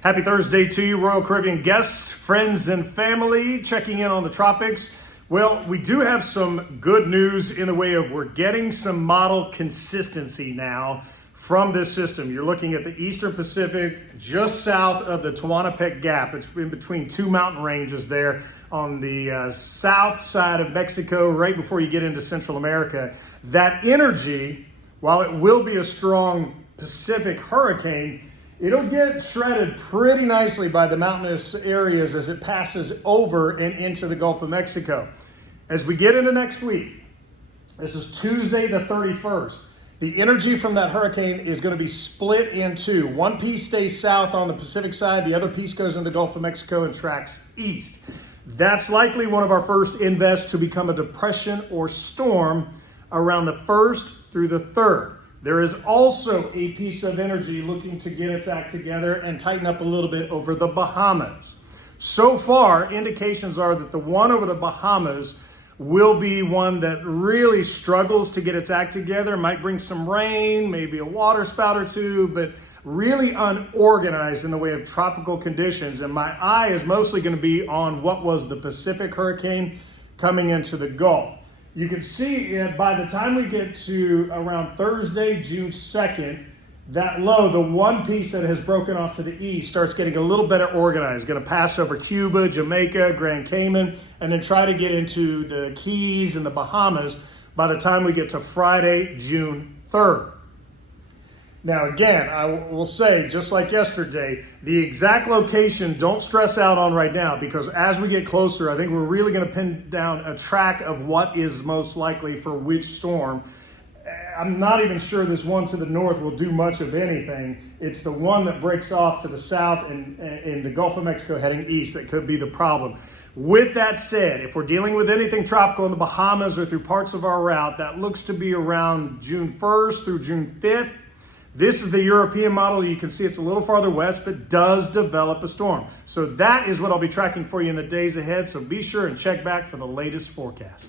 Happy Thursday to you, Royal Caribbean guests, friends, and family checking in on the tropics. Well, we do have some good news in the way of we're getting some model consistency now from this system. You're looking at the Eastern Pacific, just south of the Tehuantepec Gap. It's in between two mountain ranges there on the south side of Mexico, right before you get into Central America. That energy, while it will be a strong Pacific hurricane, it'll get shredded pretty nicely by the mountainous areas as it passes over and into the Gulf of Mexico. As we get into next week, this is Tuesday the 31st, the energy from that hurricane is going to be split in two. One piece stays south on the Pacific side, the other piece goes in the Gulf of Mexico and tracks east. That's likely one of our first invests to become a depression or storm around the 1st through the 3rd. There is also a piece of energy looking to get its act together and tighten up a little bit over the Bahamas. So far, indications are that the one over the Bahamas will be one that really struggles to get its act together. Might bring some rain, maybe a water spout or two, but really unorganized in the way of tropical conditions. And my eye is mostly going to be on what was the Pacific hurricane coming into the Gulf. You can see by the time we get to around Thursday, June 2nd, that low, the one piece that has broken off to the east, starts getting a little better organized. Going to pass over Cuba, Jamaica, Grand Cayman, and then try to get into the Keys and the Bahamas by the time we get to Friday, June 3rd. Now, again, I will say, just like yesterday, the exact location, don't stress out on right now, because as we get closer, I think we're really going to pin down a track of what is most likely for which storm. I'm not even sure this one to the north will do much of anything. It's the one that breaks off to the south and in the Gulf of Mexico heading east that could be the problem. With that said, if we're dealing with anything tropical in the Bahamas or through parts of our route, that looks to be around June 1st through June 5th. This is the European model. You can see it's a little farther west, but does develop a storm. So that is what I'll be tracking for you in the days ahead. So be sure and check back for the latest forecast.